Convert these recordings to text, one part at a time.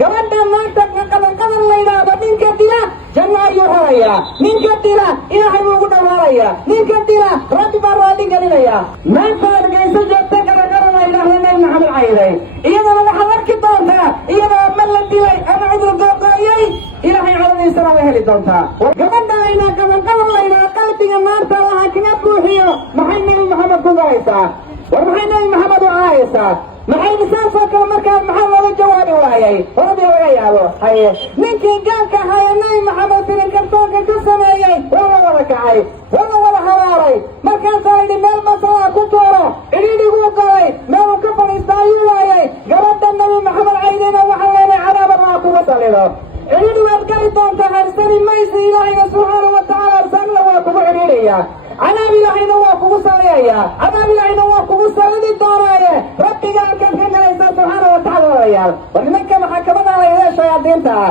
gabadha maanta qaban la yidhaahdo ninka dila janno ayuu helaya, ninka dila ilaahay buu ugu dhawaanaya, ninka dila rabbi baa raali gelinaya. maanta argayso joogta garagara la yidhaahdo nabi maxamed cayday iyadana waxaad arki doontaa iyadoo ma la dilay ama cudur googo'yay ilaahay cadadiisana way heli doontaa. gabadha ayna qaban la yidhaahdo qalbiga maanta allaha kaga buuxiyo maxay nabi maxamed ku garaysaa? war maxay nabi maxamed u caayaysaa? maxay lisaasoo kale markaas maxaa looga jawaabi waayay? horadii laga yaabo haye ninkii gaalka ahaaye nabi maxamed firin kartoonka ku sameeyey waa la wada kacay, waa la wada habaaray. markaasaa yidhi meel masalaa ku tuuro, cidhiidhiguu galay, meeluu ka fadhiista ayuu waayay. gabadha nabi maxamed caydayna waxaa leenay cadaaba maa kuga salido, cidhiidhi waad geli doontaa, harsani maysa. ilaahayna subxaanahu watacaala arsaagna waa kugu cidhiidhaya, cadaab ilaahayna waa kugu saliyaya, cadaab ilaahayna waa kugu salidi doonaaye rabbiga halkaad ka galaysaa subxaana watacaala. walayaal war nimanka maxakamada layidhaha shayaadiinta ah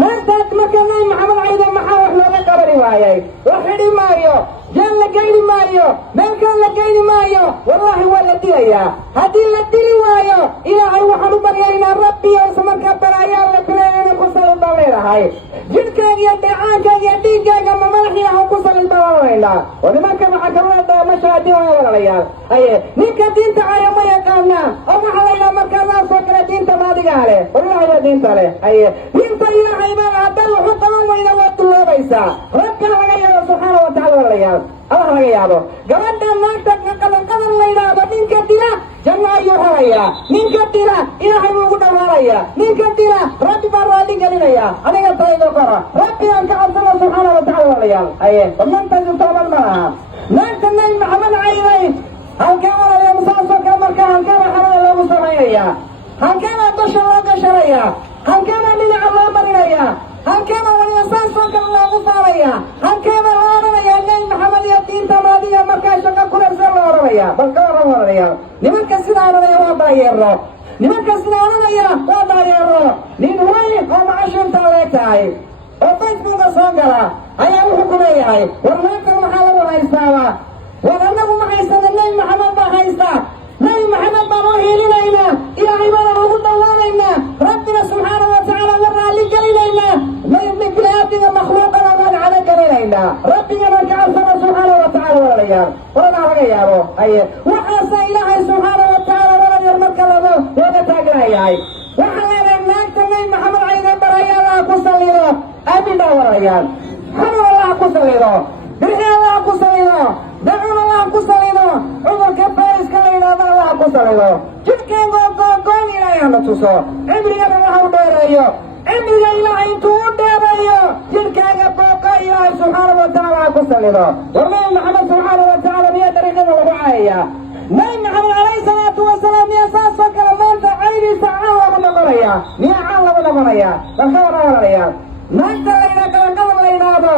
maantaas marka nabi maxamed cayda maxaa wax looga qabani waayay? la xidhi maayo, jeel la geyni maayo, meelkaan la geyni maayo, wallaahi waa la dilayaa. haddii la dili waayo ilaahay waxaan u baryaynaa rabbiyo markaa balaayaa la filayana ku salid baan leedahay. jidhkaaga iyo dheecaankaaga iyo dhiiggaaga ma madaxiiha ku salid baan lalaynaa. oo nimanka maxakamada daamashaadin waa walaalayaal haye ninka diinta caya ma yaqaanaa oo waxaa laydhaha markaa naasoo kale diinta maadigaa leh, war ilaahay diinta leh haye diinta ilaahay baa hadday wuxu qaban weyna waad duloobaysaa. rabbi laga yaabo subxaana watacaala walaalayaal, allah laga yaabo. gabadha maanta qaban la yidhaahdo ninka dila janno ayuu helaya, ninka dila ilaahay buu ugu dhawaanaya, ninka dila rabbi baa raali gelinaya. adiga taydo kora rabbi aan ka cabsano subxaana watacaala walaalayaal haye maantasi tooban ma laha. maanta nabi maxamed cayday halkee walaya musaasoo kale markaa halkeena xarada loogu samaynaya, halkeena dusha loo gashanaya, halkeena dhinaca loo marinaya, halkeena waliba saasoo kale loogu faaraya, halkeena loo odhanaya nabi maxamed iyo diinta maadiga markaa shaqa kulersee loo odhanaya. bal ka waran walaalayaal nimanka sidaa odhanaya waa daayeero, nimanka sidaa odhanaya waa daayeero. nin weyn oo macashiinta leeg tahay oo facebooka soo gala ayaa wuxuu ku leeyahay war maantan maxaa lagu haystaaba? war annagu ma haysana nabi maxamed baa haysta, nabi maxamed baan u hiilinaynaa, ilaahay baana ugu dhawaanaynaa, rabbina subxaana watacaala wa raali gelinaynaa, bini-aadmiga makhluuqana waan cado gelinaynaa, rabbigana ka cabsana subxaana watacaala walaalayaal. waradaa laga yaabo haye waxaasa ilaahay subxaana watacaala waladyar marka looga taagnayahay. waxaa leedahay naagta nabi maxamed cayda baraya allaha ku salido, aamin baa walaalayaal. xanuun allaha ku salido, bixi allaha ku salido, dacun allaha ku salido, cudurka fayska la yidhaahdo allaha ku salido, jidhkeengoo googoon ilaahay hana tuso, cimrigana allaha u dheereeyo, cimriga ilaahay intuu u dheereeyo jidhkaaga booqa ilaahay subxaana watacaala ha ku salido. war nabi maxamed subxaana watacaala miyaa dariiqada lagu caayaya? nabi maxamed calayhi salaatu wasalaam miyaa saasoo kale maanta caydiisa caan lagu noqonaya? miyaa caan lagu noqonaya? balka warra walaalayaal naagta layidhaha qabanqaban la yidhaahdo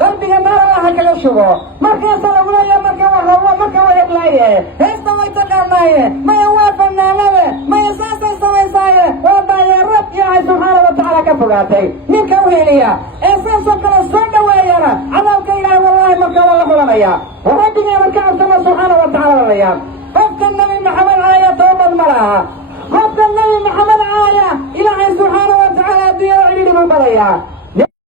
qalbiga naar allaha kaga shubo. markaasa lagu leeyaha marka waa hedlaaye heesta way taqaanaaye maya waa fanaanade maya saasay samaysaaye waa daayeerad ilaahay subxaana watacaala ka fogaatay. ninka u heliya ee saasoo kale soo dhaweeyana cadaabka ilaahay wallaahi marka waa la xulanaya. rabbigeena ka cabsana subxaana watacaala walaalayaal. qofka nabi maxamed caaya toobad ma laha, qofka nabi maxamed caaya ilaahay subxaana watacaala adduunyada cidhiidhi buu badayaa.